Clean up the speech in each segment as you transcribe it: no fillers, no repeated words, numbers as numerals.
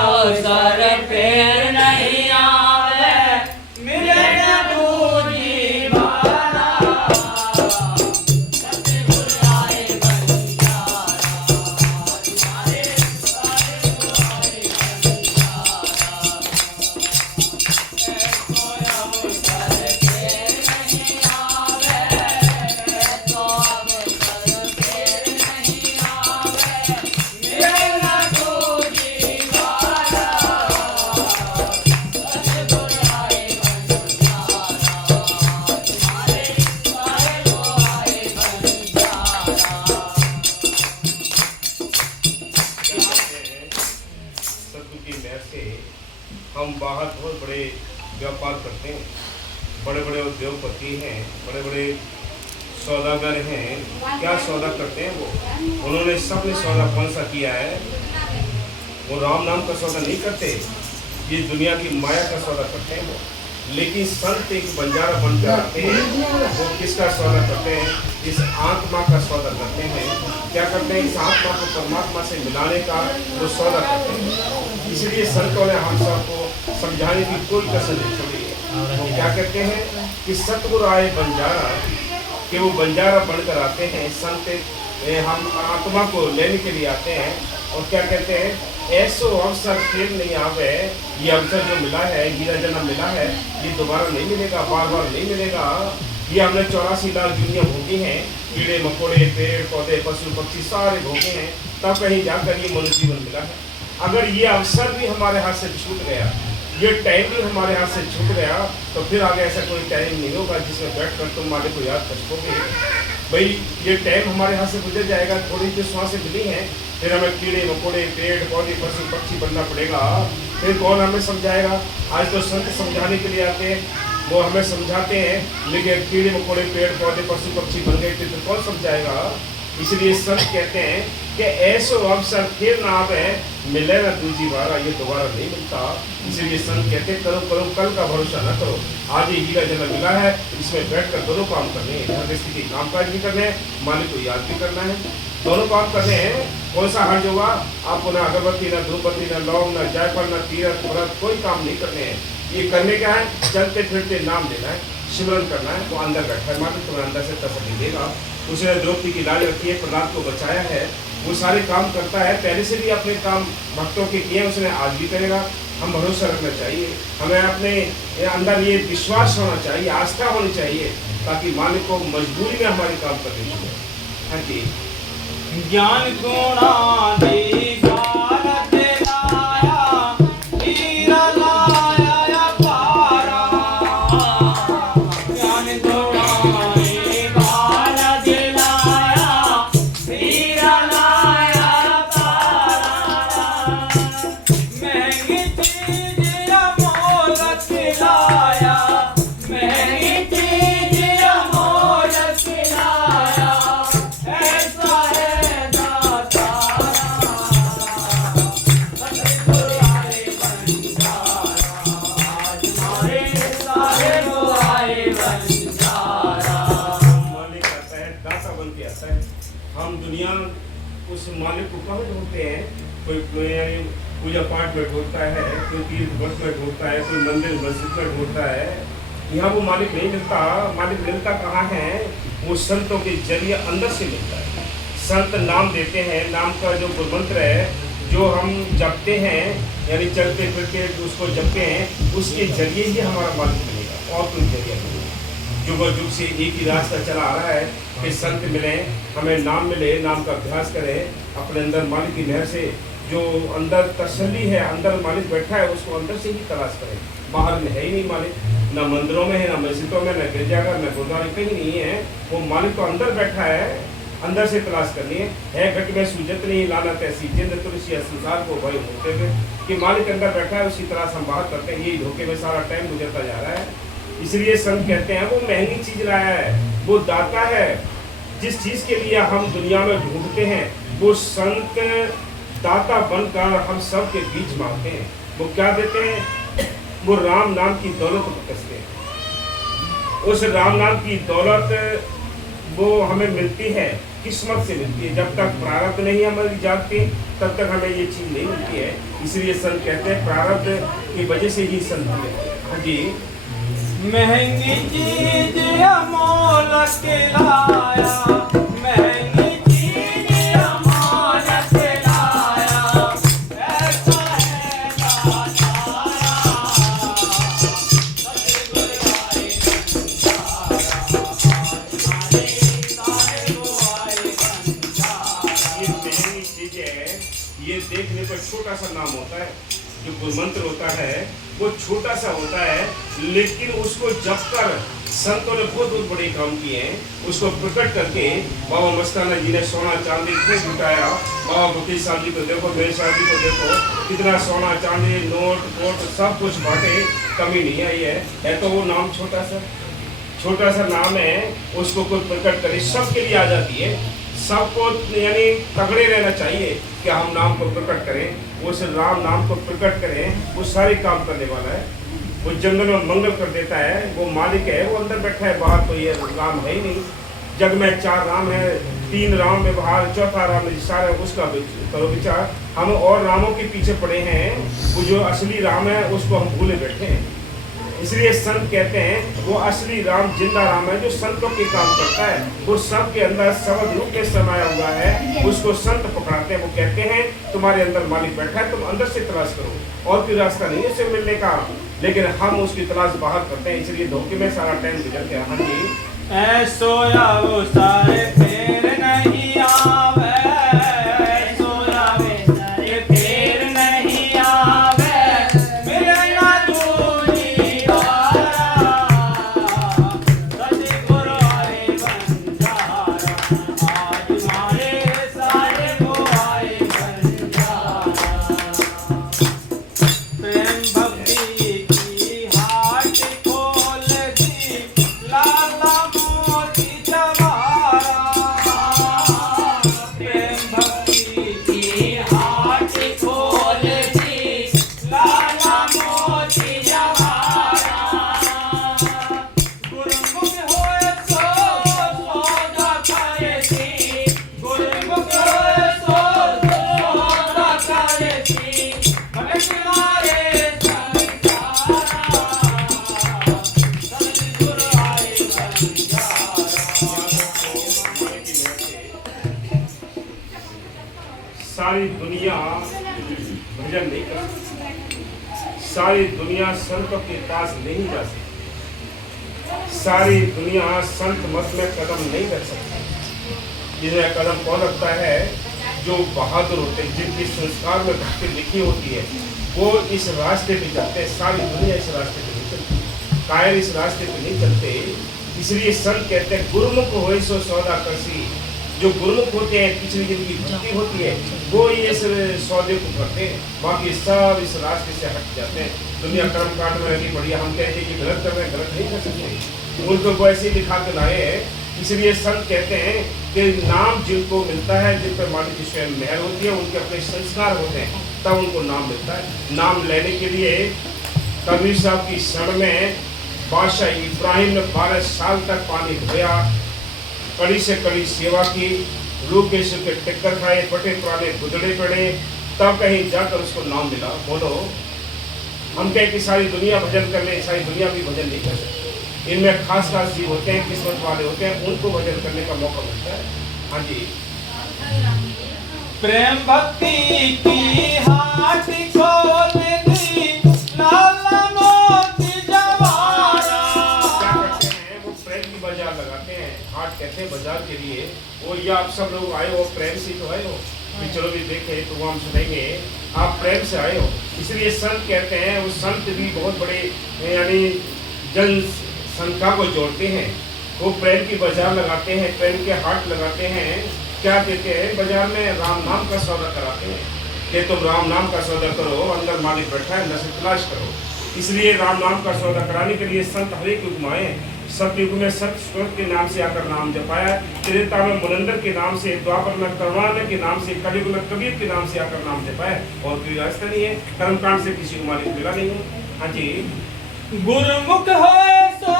अवसर फिर नहीं आवे, मिले न दूजी बारा। सतगुर आए बंजारा, तुम्हारे सतगुर आए बंजारा। ऐसो अवसर फिर नहीं आवे, ऐसो अवसर फिर नहीं आवे, मिले न दूजी बारा। सतगुर आए बंजारा, तुम्हारे सतगुर आए बंजारा। सतगुरु की मेहर से हम बाहर बहुत बड़े व्यापार करते हैं, बड़े बड़े उद्योगपति हैं, बड़े बड़े सौदागर हैं। क्या सौदा करते हैं वो? उन्होंने सबने सौदा कौन सा किया है? वो राम नाम का सौदा नहीं करते, ये दुनिया की माया का सौदा करते हैं वो। लेकिन संत एक बंजारा बनकर आते हैं, वो किसका सौदा करते हैं? इस आत्मा का सौदा करते हैं। क्या करते हैं? इस आत्मा को परमात्मा से मिलाने का वो सौदा करते हैं। इसलिए संतों ने हम सबको समझाने की कोई कसर नहीं छोड़ी है। वो क्या कहते हैं कि सतगुरु आए बंजारा, कि वो बंजारा बनकर आते हैं। संत हम आत्मा को लेने के लिए आते हैं। और क्या कहते हैं? ऐसो अवसर फिर नहीं आवे। ये अवसर जो मिला है, हीरा जन्म मिला है, ये दोबारा नहीं मिलेगा, बार बार नहीं मिलेगा। ये हमने 84 लाख दुनिया भोगी हैं, कीड़े मकोड़े, पेड़ पौधे, पशु पक्षी सारे भोगे हैं, तब कहीं जाकर ये मनुष्य जीवन मिला है। अगर ये अवसर भी हमारे हाथ से छूट गया, ये टाइम भी हमारे हाथ से छूट गया, तो फिर आगे ऐसा कोई टाइम नहीं होगा जिसमें बैठकर तुम मालिक को याद कर सकोगे। भाई ये टाइम हमारे हाथ से गुजर जाएगा, थोड़ी जो श्वासें मिली हैं, फिर हमें कीड़े मकोड़े, पेड़ पौधे, पशु पक्षी बनना पड़ेगा। फिर कौन हमें समझाएगा? आज तो संत समझाने के लिए आते हैं, वो हमें समझाते हैं, लेकिन कीड़े मकोड़े, पेड़ पौधे, पशु पक्षी बन गए थे तो कौन समझाएगा? इसलिए संत कहते हैं कि ऐसो अवसर फिर ना आवे, मिले ना दूजी बारा। ये दोबारा नहीं मिलता। इसलिए संत कहते हैं, करो करो कल का भरोसा न करो। आज ये हीरा जन्म मिला है, इसमें बैठकर दोनों काम करने हैं। गृहस्थी के कामकाज भी करने हैं, मालिक को याद भी करना है, दोनों काम करने हैं। कौन सा हर्ज होगा? आपको ना अगरबत्ती, ना धूपबत्ती, ना लौंग, ना जायफल, ना तीरथ व्रत, कोई काम नहीं करने हैं। ये करने क्या है? चलते फिरते नाम लेना है, सिमरन करना है। वो अंदर बैठा है, मालिक तुम्हें अंदर से तसल्ली देगा। उसने द्रौपदी की लाज रखी है, प्रहलाद को बचाया है, वो सारे काम करता है। पहले से भी अपने काम भक्तों के किए, उसने आज भी करेगा। हम भरोसा रखना चाहिए, हमें अपने अंदर ये विश्वास होना चाहिए, आस्था होनी चाहिए, ताकि मालिक को मजबूरी में हमारे काम करने चाहिए। हाँ जी। ज्ञान गुणादि भारत लाया, हीरा लाया पारा। ज्ञान गुणादि भारत लाया, हीरा लाया पारा। महंगी चीज अमोलक लाया, महंगी चीज अमोलक लाया। ऐसा है दातारा, सतगुर आए बंजारा। तुम्हारे सतगुर आए बंजारा। मालिक आता है, दाता बन के आता है। हम दुनिया उस मालिक को कहाँ ढूंढते हैं? कोई पूजा पाठ में ढूंढता है, कोई तीर्थ व्रत में ढूंढता है, कोई मंदिर मस्जिद में ढूंढता है। यहाँ वो मालिक नहीं मिलता। मालिक मिलता कहाँ है? वो संतों के जरिए अंदर से मिलता है। संत नाम देते हैं, नाम का जो गुरुमंत्र है, जो हम जपते हैं, यानी चलते फिरते उसको जपते हैं, उसके जरिए ही हमारा मालिक मिलेगा, और कोई जरिया नहीं। युग युग से एक ही रास्ता चला आ रहा है कि संत मिले, हमें नाम मिले, नाम का अभ्यास करें, अपने अंदर मालिक की मेहर से जो अंदर तसल्ली है, अंदर मालिक बैठा है, उसको अंदर से ही तलाश करें। बाहर में है ही नहीं मालिक, ना मंदिरों में है, ना मस्जिदों में, ना गिरजाघर, ना गुरुद्वारे, कहीं नहीं है। वो मालिक तो अंदर बैठा है, अंदर से तलाश करनी है। घट में सूजत नहीं, लानत ऐसी जिंद तुलसी संसार को भय होते हुए, कि मालिक अंदर बैठा है, उसकी तलाश हम बाहर करते हैं। यही धोखे में सारा टाइम गुजरता जा रहा है। इसलिए संत कहते हैं, वो महंगी चीज लाया है, वो दाता है। जिस चीज के लिए हम दुनिया में ढूंढते हैं, वो संत दाता बनकर हम सब के बीच मांगते हैं। वो क्या देते हैं? वो राम नाम की दौलत बख्शते हैं। उस राम नाम की दौलत वो हमें मिलती है किस्मत से मिलती है। जब तक प्रारब्ध नहीं हमारी जागती तब तक हमें ये चीज नहीं मिलती है। इसलिए संत कहते हैं प्रारब्ध की वजह से ही संत है। हाँ जी। महंगी चीज अमोल के लाया, महंगी चीज अमोल के लाया, ऐसा है लाचारा, सतगुर आए बंजारा। ये महंगी चीज है, ये देखने पर छोटा सा नाम होता है, जो गुरुमंत्र होता है वो छोटा सा होता है, लेकिन उसको जप कर संतों ने बहुत बहुत बड़े काम किए हैं। उसको प्रकट करके बाबा मस्ताना जी ने सोना चांदी खूब जुटाया। बाबा वकील साहब जी को देखो, मेरे साहब जी को देखो, कितना सोना चांदी नोट कोट सब कुछ बांटे, कमी नहीं आई है तो वो नाम छोटा सा नाम है, उसको कोई प्रकट करे सबके लिए आ जाती है। सबको यानी तगड़े रहना चाहिए कि हम नाम को प्रकट करें, वो सिर्फ राम नाम को प्रकट करें, वो सारे काम करने वाला है। वो जंगल में मंगल कर देता है, वो मालिक है, वो अंदर बैठा है, बाहर तो ये राम है ही नहीं। जग में 4 राम है, 3 राम में बाहर, चौथा राम सारा उसका करो विचार। हम और रामों के पीछे पड़े हैं, वो जो असली राम है उसको हम भूले बैठे हैं। इसलिए संत कहते हैं वो असली राम जिंदा राम है, जो संतों के काम करता है, वो सबके अंदर शब्द रूप में समाया हुआ है, उसको संत पकड़ाते हैं। वो कहते हैं तुम्हारे अंदर मालिक बैठा है, तुम अंदर से तलाश करो, और कोई रास्ता नहीं है उसे मिलने का, लेकिन हम उसकी तलाश बाहर करते हैं। इसलिए धोखे में सारा टाइम गुजर गया। हाँ जी। ऐसोया वो सारे फेर नहीं आवे, ऐसोया वे सारे फेर नहीं आवे, मेरे ना दूरी वारा, सतगुर आए बंजारा, आज मारे सारे को आए बंजारा। प्रेम भक्ति की हाट खोल दी, लाला मोती जवारा, प्रेम भक्ति की हाट खोल दी, लाला मोती जवारा। गुरुमुख होए सो सौदा करे थी, गुरुमुख होए सो सौदा करे थी, भगत मारे संसारा, सतगुर आए बंजारा। सारी दुनिया भजन नहीं कर सकती, सारी दुनिया संतों के पास नहीं जा सकती, सारी दुनिया संत मत में कदम नहीं रख सकती। जिन्हें कदम कौन रखता है? जो बहादुर होते हैं, जिनकी संस्कार में भक्ति लिखी होती है, वो इस रास्ते पे चलते हैं। सारी दुनिया इस रास्ते पे नहीं चलती, कायर इस रास्ते पे नहीं चलते। इसलिए संत कहते हैं गुरुमुख होए सो सौदा करसी। जो गुरुमुख होते हैं, पिछली जिनकी भक्ति होती है, वो ये सौदे को करते हैं, बाकी सब इस रास्ते से हट जाते हैं। दुनिया कर्म कांड में लगी पड़ी है, हम कहते हैं कि गलत कर रहे हैं, गलत नहीं कर सकते, उनको वो ऐसे ही दिखा के लाए हैं। इसलिए संत कहते हैं कि नाम जिनको मिलता है, जिन पर मालिक की स्वयं मेहर होती है, उनके अपने संस्कार होते हैं, तब उनको नाम मिलता है। नाम लेने के लिए कबीर साहब की शरण में बादशाह इब्राहिम ने 12 साल तक पानी धोया, कड़ी से कड़ी सेवा की, रूखे सूखे टिक्कर खाए, फटे पुराने गुदड़े पड़े, तब कहीं जाकर उसको नाम मिला। बोलो, हम कहें कि सारी दुनिया भजन कर ले, सारी दुनिया भी भजन नहीं कर सकती। इनमें खास खास जीव होते हैं, किस्मत वाले होते हैं, उनको भजन करने का मौका मिलता है। हाँ जी। प्रेम भक्ति की हाट खोल दी, लाला मोती जवारा। क्या करते हैं? वो प्रेम की बाजार लगाते हैं, हाट कहते हैं बाजार के लिए। वो ये आप सब लोग आए हो, प्रेम से तो आए हो, भी चलो भी देखे तो हम सुनेंगे, आप प्रेम से आए हो। इसलिए संत कहते हैं, वो संत भी बहुत बड़े यानी जन संख्या को जोड़ते हैं। वो प्रेम की बाजार लगाते हैं, प्रेम के हाट लगाते हैं। क्या देते हैं? बाजार में राम नाम का सौदा कराते हैं कि तुम राम नाम का सौदा करो, अंदर मालिक बैठा है, अंदर से तलाश करो। इसलिए राम नाम का सौदा कराने के लिए संत हर एक युग में आए। सतयुग में सत्य के नाम से आकर नाम जपाया, त्रेता में मुनंदर के नाम से, द्वापर में करुणानंद के नाम से, कलयुग में कबीर के नाम से आकर नाम जपाया। और कोई रास्ता नहीं है, कर्मकांड से किसी को मालिक मिला नहीं है। हाँ जी। गुरुमुख होए सो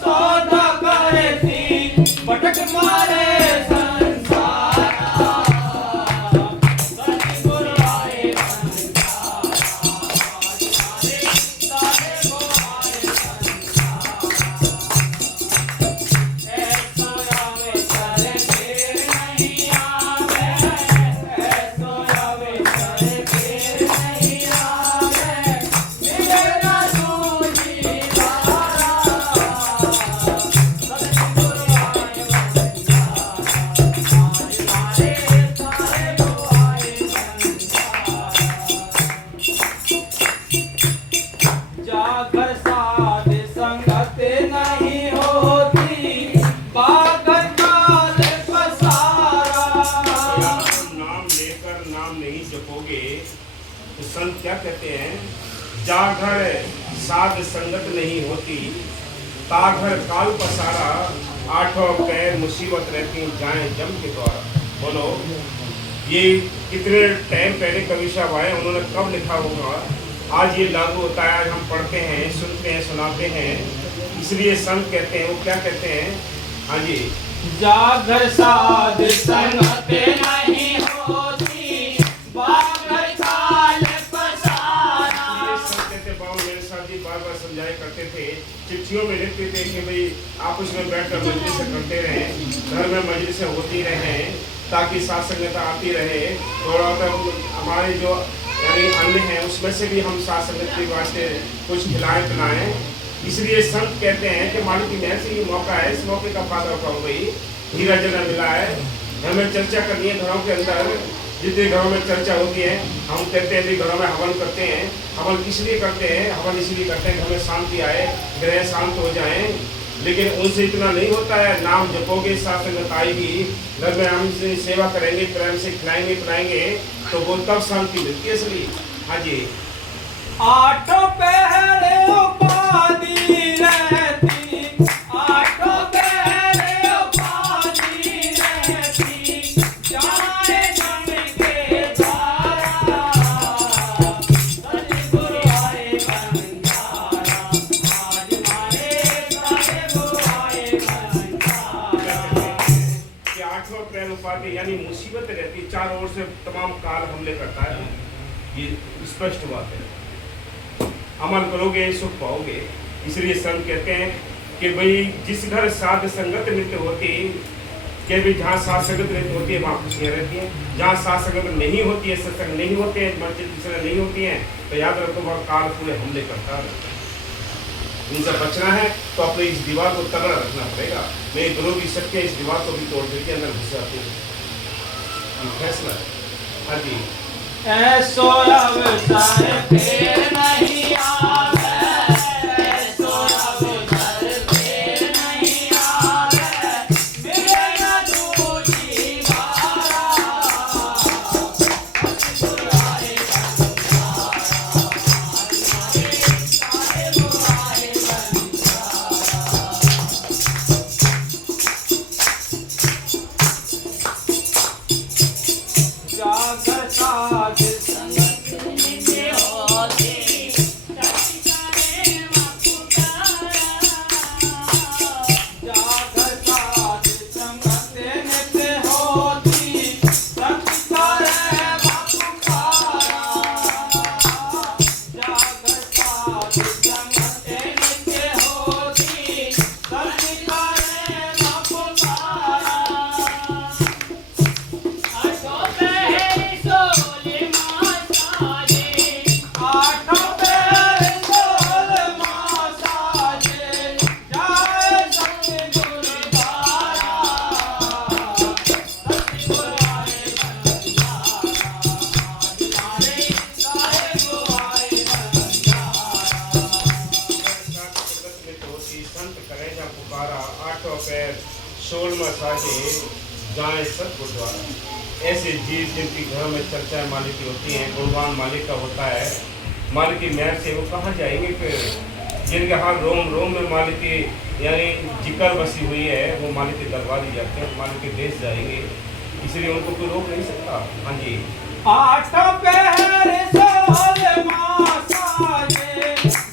सौदा करे थी, भटक मारे संसारा। संत क्या कहते हैं, जाघर साध संगत नहीं होती, ताघर काल पसारा, आठों पैर मुसीबत रहती जाए जम के द्वारा। बोलो, ये कितने टाइम पहले कवि साहब आए, उन्होंने कब लिखा होगा, आज ये लागू होता है, आज हम पढ़ते हैं, सुनते हैं, सुनाते हैं। इसलिए संत कहते हैं, वो क्या कहते हैं, हाँ जी, जागर साध संगत नहीं होती, बागर काल पसारा। संत कहते बाबा मेरे साथ जी बार बार समझाया करते थे, चिट्ठियों में लिखते थे कि भाई आपस में बैठकर मजलिस से करते रहें, घर में मजलिस होती रहें, ताकि साथ संगत आती रहे। थोड़ा हमारे जो यानी अन्न है उसमें से भी हम साथ संगत के वास्ते कुछ खिलाएं पिलाएं। इसलिए संत कहते हैं कि मालिक की मेहर से ये मौका है, इस मौके का फायदा उठाओ भाई, हीरा जना मिला है, हमें चर्चा करनी है घरों के अंदर। जितने घरों में चर्चा होती है, हम कहते हैं कि घरों में हवन करते हैं। हवन किस लिए करते हैं, हवन इसलिए करते हैं कि हमें शांति आए, ग्रह शांत हो जाएं। लेकिन उनसे इतना नहीं होता है, नाम जपोगे साथ संगत आएगी, घर में हम सेवा करेंगे, प्रेम से खिलाएंगे पिलाएंगे, तो वो तब शांति मिलती है। इसलिए हाँ जी, आठों पहरे उपाधि रहती, आठों पहरे उपाधि रहती, जाए जम के द्वारा, सतगुरु आए बंजारा, आज मारे सतगुरु आए बंजारा। कि आठवां प्रैल उपाधि यानी मुसीबत रहती, चारों ओर से तमाम काल हमले करता है, ये स्पष्ट बात है। अमल करोगे सुख पाओगे। इसलिए संत कहते हैं कि भाई जिस घर साध संगत नृत्य होती, कि भाई जहाँ साध संगत नृत्य होती है वहाँ खुशियाँ रहती हैं। जहाँ साध संगत नहीं होती है, सत्संग नहीं होते हैं, मस्जिद नहीं होती हैं, तो याद रखो वह काल पूरे हमले करता है। इनसे बचना है तो अपने इस दीवार को तगड़ा रखना पड़ेगा। मेरे गुरु की शक्ति इस दीवार को भी तोड़ देती, अंदर घुस जाती है। फैसला है। हाँ जी, ऐसो अवसर फिर नहीं आवे, ऐसो अवसर फिर नहीं आवे, मिले न दूजी बारा, सतगुरु आए बंजारा, सतगुरु आए बंजारा। जागर साध संगत नहीं होती, जागर साध संगत नहीं होती, सत्संग बापुकारा, जागर साध संगत नहीं होती, सत्संग बापुकारा। आठों पहर सोल मासाजे, जाए सतगुरु द्वारा, सतगुरु आए बंजारा, हमारे सतगुरु आए बंजारा। संत करे जा पुकारा, आठों पैर सोलमा साजे, जाए सतगुरु द्वारा। ऐसे जीव जिनकी घरों में चर्चा मालिक की होती है, गुणवान मालिक का होता है, मालिक की मेहर से वो कहाँ जाएंगे फिर। जिनके हाथ रोम रोम में मालिक की यानी जिक्र बसी हुई है, वो मालिक के दरबार ही जाते हैं, मालिक के देश जाएंगे। इसलिए उनको कोई रोक नहीं सकता। हाँ जी, आठों पहर सोल मासाजे,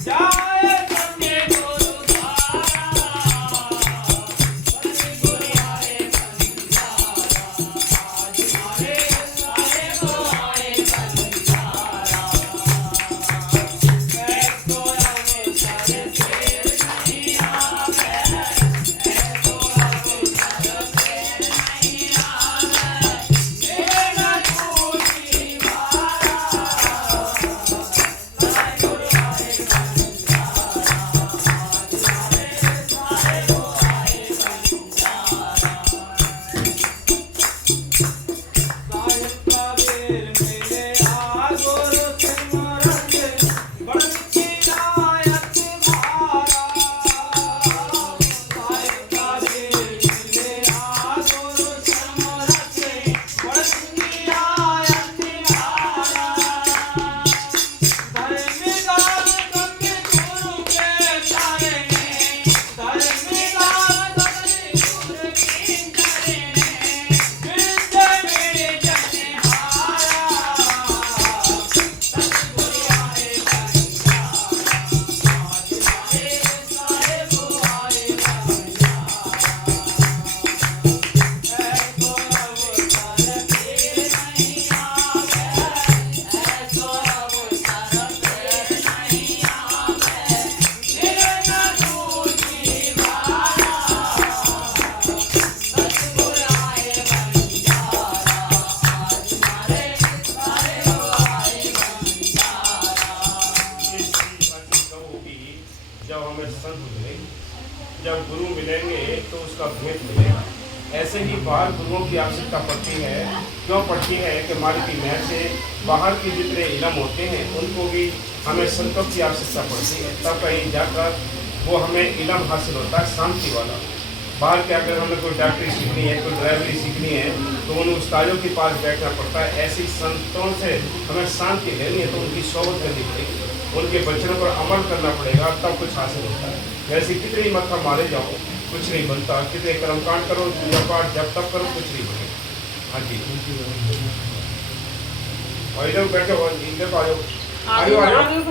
जाए सतगुरु द्वारा, सतगुरु आए बंजारा, आज मारे सतगुरु आए बंजारा। ऐसो अवसर फिर नहीं आवे, ऐसो अवसर फिर नहीं आवे, मिले न दूजी बारा, जब संत मिलेंगे, जब गुरु मिलेंगे तो उसका भेद मिलेगा। ऐसे ही बाहर गुरुओं की आवश्यकता पड़ती है। क्यों पड़ती है कि मालिक की मेहर से बाहर के जितने इलम होते हैं उनको भी हमें संतों की आवश्यकता पड़ती है, तब कहीं जाकर वो हमें इलम हासिल होता है शांति वाला। बाहर के अगर हमें कोई डॉक्टरी सीखनी है, कोई ड्राइवरी सीखनी है, तो उन उस्तादों के पास बैठना पड़ता है। ऐसी संतों से हमें शांति लेनी है तो उनकी सोबत करनी पड़ेगी, उनके वचनों पर अमल करना पड़ेगा, तब कुछ हासिल होता है। वैसे कितनी मक्खा मारे जाओ कुछ नहीं बनता, कितने कर्मकांड करो, पूजा पाठ जब तक करो कुछ नहीं बनेगा। हाँ जी, और इधर बैठे हो, इधर आ जाओ, आगे आ जाओ।